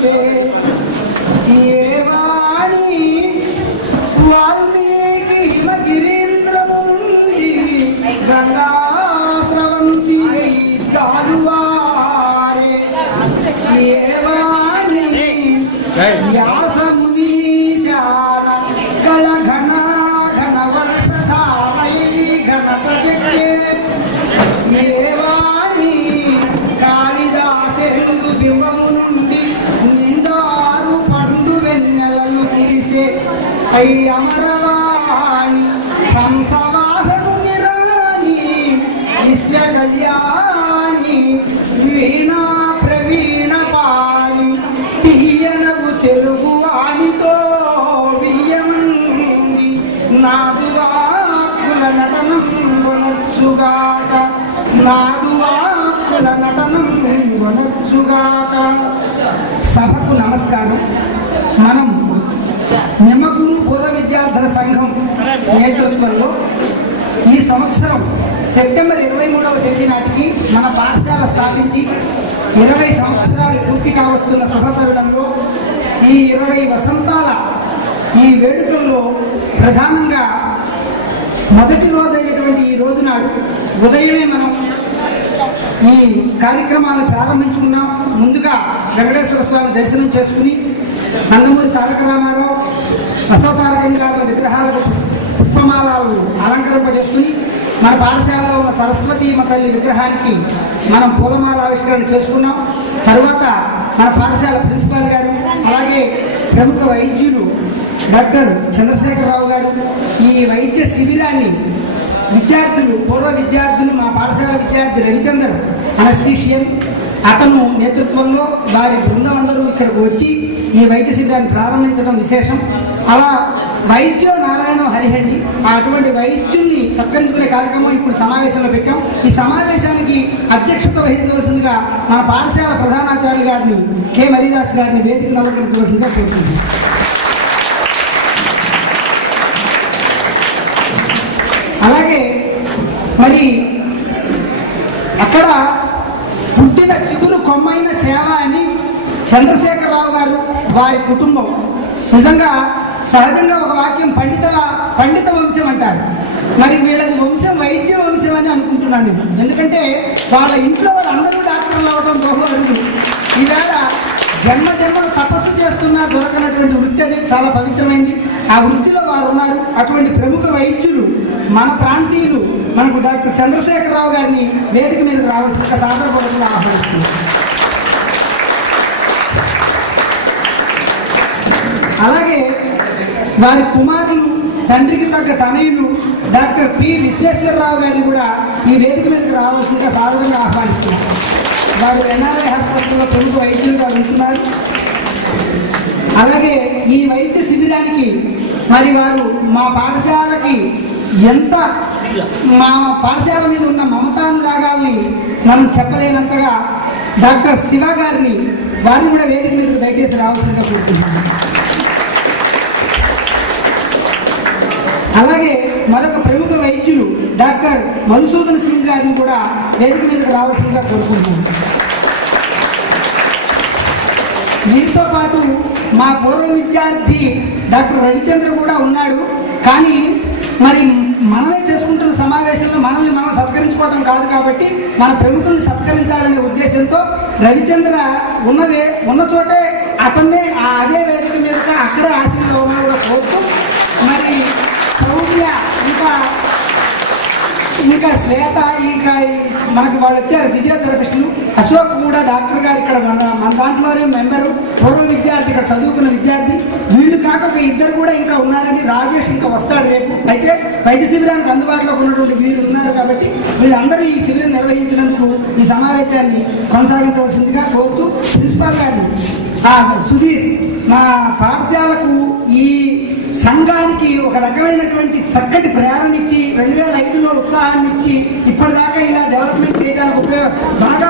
వంటే ఏవాణి వాల్మీకి హిమగిరీంద్రముండి గంగా స్రవంతి చాలువారే ఏవాణి వ్యాసమునీశాన కళ ఘన ఘన వర్షధారై ఘన ప్రజక్తే ఏవాణి కాళిదాసెందు బింబము నుండి నిండారు పండు వెన్నెలలు కురిసే అమరవాణి హంసవాహను నిరాణి విశ్వ కళ్యాణి వీణా ప్రవీణ పాణి తీయనగు తెలుగు వాణితో బియ్యమంది నాదువాక్కుల నటనం వనొచ్చుగాక నాదువాక్కుల నటనం వనొచ్చుగాక. సభకు నమస్కారం. మనం నిమ్మకూరు పూర్వ విద్యార్థుల సంఘం నేతృత్వంలో ఈ సంవత్సరం సెప్టెంబర్ 23వ తేదీ నాటికి మన పాఠశాల స్థాపించి 20 సంవత్సరాలు పూర్తి కావస్తున్న శుభతరుణంలో ఈ 20 వసంతాల ఈ వేడుకల్లో ప్రధానంగా మొదటి రోజు అయినటువంటి ఈ రోజు నాడు ఉదయమే మనం ఈ కార్యక్రమాలను ప్రారంభించుకున్నాం. ముందుగా వెంకటేశ్వర స్వామి దర్శనం చేసుకుని నందమూరి తారక రామారావు, బసవతారకం గారి విగ్రహాలకు పుష్పమాలను అలంకరింపజేసుకుని మన పాఠశాలలో ఉన్న సరస్వతి తల్లి విగ్రహానికి మనం పూలమాల ఆవిష్కరణ చేసుకున్నాం. తరువాత మన పాఠశాల ప్రిన్సిపాల్ గారు, అలాగే ప్రముఖ వైద్యులు డాక్టర్ చంద్రశేఖరరావు గారు ఈ వైద్య శిబిరాన్ని విద్యార్థులు, పూర్వ విద్యార్థులు, మా పాఠశాల విద్యార్థి రవిచంద్ర అనస్థీషియన్ అతను నేతృత్వంలో వారి బృందం అందరూ ఇక్కడికి వచ్చి ఈ వైద్య శిబిరాన్ని ప్రారంభించడం విశేషం. అలా వైద్యో నారాయణ హరిహండి అటువంటి వైద్యుల్ని సత్కరించుకునే కార్యక్రమం ఇప్పుడు సమావేశంలో పెట్టాం. ఈ సమావేశానికి అధ్యక్షత వహించవలసిందిగా మన పాఠశాల ప్రధానాచార్యులు గారిని కె మరీదాస్ గారిని వేదికను అలంకరించవలసిందిగా కోరుతున్నాం. అలాగే మరి అక్కడ పుట్టిన చిగురు కొమ్మైన చేవ అని చంద్రశేఖరరావు గారు వారి కుటుంబం నిజంగా సహజంగా ఒక వాక్యం పండిత వంశం అంటారు. మరి వీళ్ళది వంశం వైద్య వంశం అని అనుకుంటున్నాను నేను. ఎందుకంటే వాళ్ళ ఇంట్లో వాళ్ళందరూ డాక్టర్లు అవ్వడం బహు అరుదు. ఈవేళ జన్మలు తపస్సు చేస్తున్నా దొరకనటువంటి వృత్తి అనేది చాలా పవిత్రమైంది. ఆ వృత్తిలో వారు ఉన్నారు. అటువంటి ప్రముఖ వైద్యులు మన ప్రాంతీయులు మనకు డాక్టర్ చంద్రశేఖరరావు గారిని వేదిక మీదకి రావాల్సిన సాదరపూర్వకంగా ఆహ్వానిస్తున్నారు. అలాగే వారి కుమారులు, తండ్రికి తగ్గ తనయులు డాక్టర్ పి విశ్వేశ్వరరావు గారిని కూడా ఈ వేదిక మీదకి రావాల్సిందిగా సాదరంగా ఆహ్వానిస్తున్నారు. వారు ఎన్ఆర్ఐ హాస్పిటల్లో ప్రముఖ వైద్యులుగా ఉంటున్నారు. అలాగే ఈ వైద్య శిబిరానికి మరి వారు మా పాఠశాలకి మా పాఠశాల మీద ఉన్న మమతానురాగాల్ని మనం చెప్పలేనంతగా డాక్టర్ శివ గారిని వారిని కూడా వేదిక మీదకి దయచేసి రావాల్సిందిగా కోరుకుంటున్నాను. అలాగే మరొక ప్రముఖ వైద్యులు డాక్టర్ మధుసూదన్ సింగ్ గారిని కూడా వేదిక మీదకి రావాల్సిందిగా కోరుకుంటున్నాను. వీరితో పాటు మా పూర్వ విద్యార్థి డాక్టర్ రవిచంద్ర కూడా ఉన్నాడు. కానీ మరి మనమే చేసుకుంటున్న సమావేశంలో మనల్ని మనం సత్కరించుకోవడం కాదు కాబట్టి మన ప్రముఖుల్ని సత్కరించాలనే ఉద్దేశంతో రవిచంద్ర ఉన్న చోటే అతన్నే అదే వేదిక మీదుగా అక్కడే ఆశీర్వాదం కూడా కోరుతూ మరి సౌమ్య ఇంకా శ్వేత ఇంకా మనకి వాళ్ళు వచ్చారు ఫిజియోథెరపిస్టులు. అశోక్ కూడా డాక్టర్ గారు ఇక్కడ మన దాంట్లోనే మెంబరు, పూర్వ విద్యార్థి, ఇక్కడ చదువుకున్న విద్యార్థి. వీళ్ళు కాక ఒక ఇద్దరు కూడా ఇంకా ఉన్నారని, రాజేష్ ఇంకా వస్తాడు రేపు. అయితే వైద్య శిబిరానికి అందుబాటులో ఉన్నటువంటి వీళ్ళు ఉన్నారు కాబట్టి వీళ్ళందరూ ఈ శిబిరం నిర్వహించినందుకు ఈ సమావేశాన్ని కొనసాగించవలసిందిగా కోరుతూ ప్రిన్సిపాల్ గారిని సుధీర్ మా పాఠశాలకు ఈ సంఘానికి ఒక రకమైనటువంటి చక్కటి ప్రేరణ ఇచ్చి 2005లో ఉత్సాహాన్ని ఇచ్చి ఇప్పటిదాకా ఇలా డెవలప్మెంట్ చేయడానికి బాగా